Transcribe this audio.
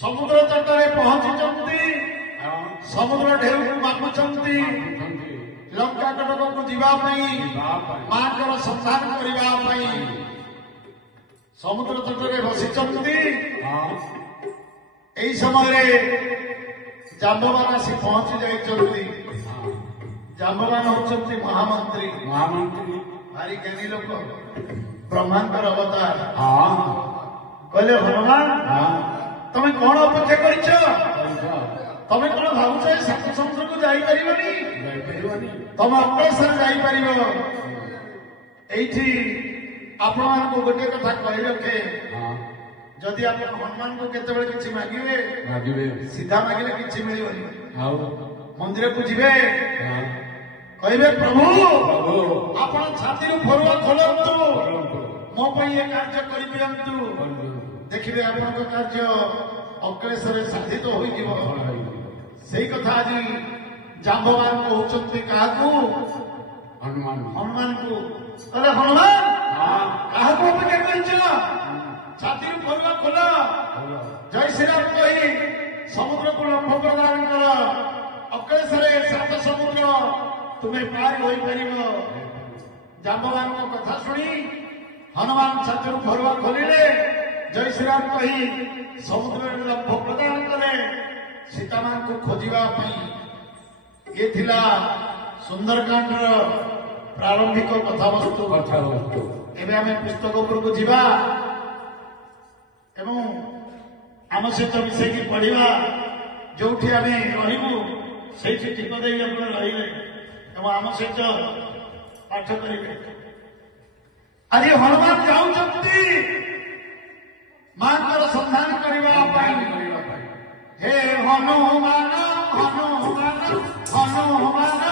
ସମୁଦ୍ର ତଟରେ ପହଞ୍ଚିଛନ୍ତି। ସମୁଦ୍ର ଢେଉକୁ ମାଗୁଛନ୍ତି। ଲଙ୍କା କଟକକୁ ଯିବା ପାଇଁ ମାଙ୍କର ସନ୍ଧାନ କରିବା ପାଇଁ ସମୁଦ୍ର ତଟରେ ବସିଛନ୍ତି। ଏହି ସମୟରେ ଜାମ୍ବବାନ ଆସି ପହଞ୍ଚି ଯାଇଛନ୍ତି। ଜାମ୍ବବାନ ହେଉଛନ୍ତି ମହାମନ୍ତ୍ରୀ। ଭାରି ଜ୍ଞାନୀ ଲୋକ, ବ୍ରହ୍ମାଙ୍କର ଅବତାର। କହିଲେ ହନୁମାନ ତମେ କଣ ଅପେକ୍ଷା କରିଛ? ତମେ କଣ ଭାବୁଛ ଏ ସାତ ସମୁଦ୍ରକୁ ଯାଇପାରିବନି? ତମେ ଅଗ୍ରସର ଯାଇପାରିବ। ଏଇଠି ଆପଣମାନଙ୍କୁ ଗୋଟିଏ କଥା କହି ରଖେ, ଯଦି ଆପଣ ହନୁମାନଙ୍କୁ କେତେବେଳେ କିଛି ମାଗିବେ ସିଧା ମାଗିଲେ କିଛି ମିଳିବନି। ମନ୍ଦିରକୁ ଯିବେ, କହିବେ ପ୍ରଭୁ ଆପଣ ଛାତିରୁ ଫରୁଆ ଖୋଲନ୍ତୁ, ମୋ ପାଇଁ ଏ କାର୍ଯ୍ୟ କରିଦିଅନ୍ତୁ। ଦେଖିବେ ଆପଣଙ୍କ କାର୍ଯ୍ୟ ଅକ୍ଲେଶରେ ସାଧିତ ହୋଇଯିବ। ସେଇ କଥା ଆଜି ଜାମ୍ବବାନ କହୁଛନ୍ତି କାହାକୁ? ହନୁମାନଙ୍କୁ। କହିଲେ ହନୁମାନ କାହାକୁ ଅପେକ୍ଷା କରିଛ? ଛାତିରୁ ଫରୁଆ ଖୋଲ, ଜୟ ଶ୍ରୀରାମ କହି ସମୁଦ୍ରକୁ ଲମ୍ଫ ପ୍ରଦାନ କର। ଅକ୍ଲେଶରେ ସାତ ସମୁଦ୍ର ତୁମେ ପାର ହୋଇପାରିବ। ଜାମ୍ବବାନଙ୍କ କଥା ଶୁଣି ହନୁମାନ ଛାତିରୁ ଫରୁଆ ଖୋଲିଲେ, ଜୟ ଶ୍ରୀରାମ କହି ସମୁଦ୍ରରେ ଲମ୍ଫ ପ୍ରଦାନ କଲେ ସୀତାମାଙ୍କୁ ଖୋଜିବା ପାଇଁ। ଇଏ ଥିଲା ସୁନ୍ଦରକାଣ୍ଡର ପ୍ରାରମ୍ଭିକ କଥାବସ୍ତୁ। ଏବେ ଆମେ ପୁସ୍ତକ ଉପରକୁ ଯିବା ଏବଂ ଆମ ସହିତ ମିଶେଇକି ପଢିବା। ଯୋଉଠି ଆମେ ରହିବୁ ସେଇଠି ଟିପ ଦେଇ ଆପଣ ରହିବେ ଏବଂ ଆମ ସହିତ ପାଠ କରିବେ। ଆଜି ହନୁମାନ ଯାଉଛନ୍ତି ମାଙ୍କର ସନ୍ଧାନ କରିବା ପାଇଁ। ହେ ହନୁମାନ ହନୁମାନ ହନୁମାନ